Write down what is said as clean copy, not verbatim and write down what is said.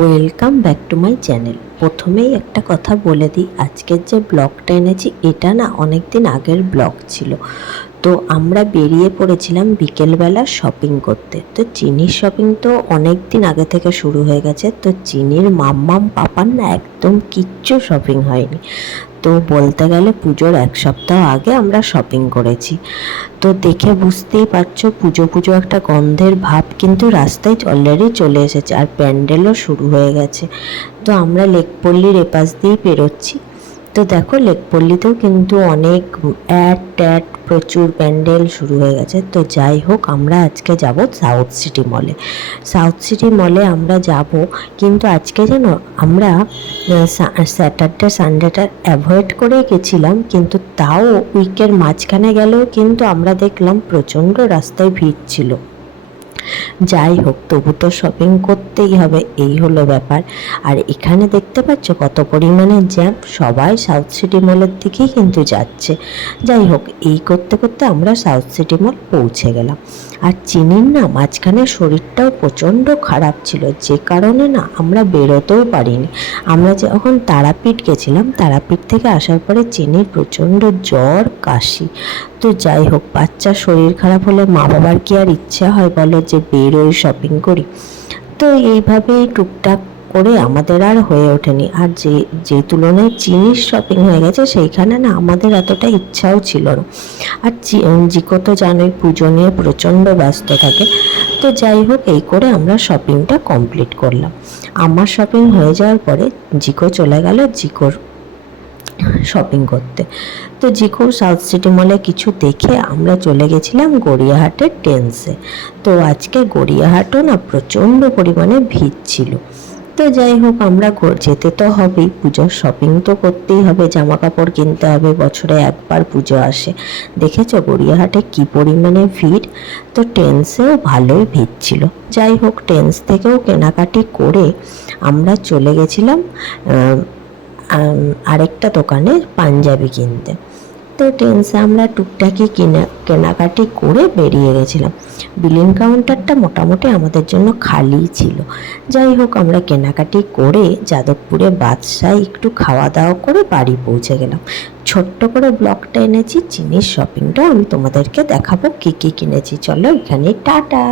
Welcome back to my channel. প্রথমেই একটা কথা বলে দিই, আজকের যে ব্লগটা এনেছি এটা না অনেক দিন আগের ব্লগ ছিল। তো আমরা বেরিয়ে পড়েছিলাম বিকেলবেলা শপিং করতে। তো চিনির শপিং তো অনেক দিন আগে থেকে শুরু হয়ে গেছে। তো চিনির মাম্মাম পাপার না একদম কিচ্ছু শপিং হয়নি। তো বলতে গেলে পুজোর এক সপ্তাহ আগে আমরা শপিং করেছি। তো দেখে বুঝতেই পারছো পুজো পুজো একটা গন্ধের ভাব কিন্তু রাস্তায় অলরেডি চলে এসেছে, আর প্যান্ডেলও শুরু হয়ে গেছে। তো আমরা লেকপল্লির এপাশ দিয়েই পেরোচ্ছি। তো দেখো লেকপল্লিতেও কিন্তু অনেক অ্যাড ট্যাড প্রচুর প্যান্ডেল শুরু হয়ে গেছে। তো যাই হোক, আমরা আজকে যাব সাউথ সিটি মলে। সাউথ সিটি মলে আমরা যাব, কিন্তু আজকে যেন আমরা স্যাটারডে সানডেটা অ্যাভয়েড করেই গেছিলাম, কিন্তু তাও উইকের মাঝখানে গেলেও কিন্তু আমরা দেখলাম প্রচণ্ড রাস্তায় ভিড় ছিল। যাই হোক, তবু তো শপিং করতেই হবে, এই হলো ব্যাপার। আর এখানে দেখতে পাচ্ছ কত পরিমাণে জ্যাম, সবাই সাউথ সিটি মলের দিকেই কিন্তু যাচ্ছে। যাই হোক, এই করতে করতে আমরা সাউথ সিটি মল পৌঁছে গেলাম। আর চিনির না মাঝখানে শরীরটাও প্রচণ্ড খারাপ ছিল, যে কারণে না আমরা বেরোতেও পারিনি। আমরা যখন তারাপীঠ গেছিলাম, তারাপীঠ থেকে আসার পরে চিনির প্রচণ্ড জ্বর কাশি। তো যাই হোক, বাচ্চার শরীর খারাপ হলে মা বাবার কি আর ইচ্ছা হয় বলো যে বেরোই শপিং করি। তো এইভাবেই টুকটাক করে আমাদের আর হয়ে ওঠেনি। আর যে তুলনায় চিনির শপিং হয়ে গেছে সেইখানে না আমাদের এতটা ইচ্ছাও ছিল না। আর জিকো তো জানোই পুজো নিয়ে প্রচণ্ড ব্যস্ত থাকে। তো যাই হোক, এই করে আমরা শপিংটা কমপ্লিট করলাম। আমার শপিং হয়ে যাওয়ার পরে জিকো চলে গেল জিকোর শপিং করতে। তো জিকোর সাউথ সিটি মলে কিছু দেখে আমরা চলে গেছিলাম গড়িয়াহাটের টেন্সে। তো আজকে গড়িয়াহাটও না প্রচণ্ড পরিমাণে ভিড় ছিল। তো যাই হোক, আমরা যেতে তো হবেই, পুজোর শপিং তো করতেই হবে, জামা কাপড় কিনতে হবে, বছরে একবার পুজো আসে। দেখেছো গড়িয়াহাটে কি পরিমাণে ভিড়। তো টেন্সেও ভালোই ভিড় ছিল। যাই হোক, টেন্স থেকেও কেনাকাটি করে আমরা চলে গেছিলাম আরেকটা দোকানে পাঞ্জাবি কিনতে। তো টেন্সে আমরা টুকটাকি কেনাকাটি করে বেরিয়ে গেছিলাম। বিলিং কাউন্টারটা মোটামুটি আমাদের জন্য খালি ছিল। যাই হোক, আমরা কেনাকাটি করে যাদবপুরে বাদশায় একটু খাওয়া দাওয়া করে বাড়ি পৌঁছে গেলাম। ছোট্ট করে ব্লগটা এনেছি চিনির শপিংটা, আমি তোমাদেরকে দেখাবো কী কী কিনেছি। চলো এখানে টাটা।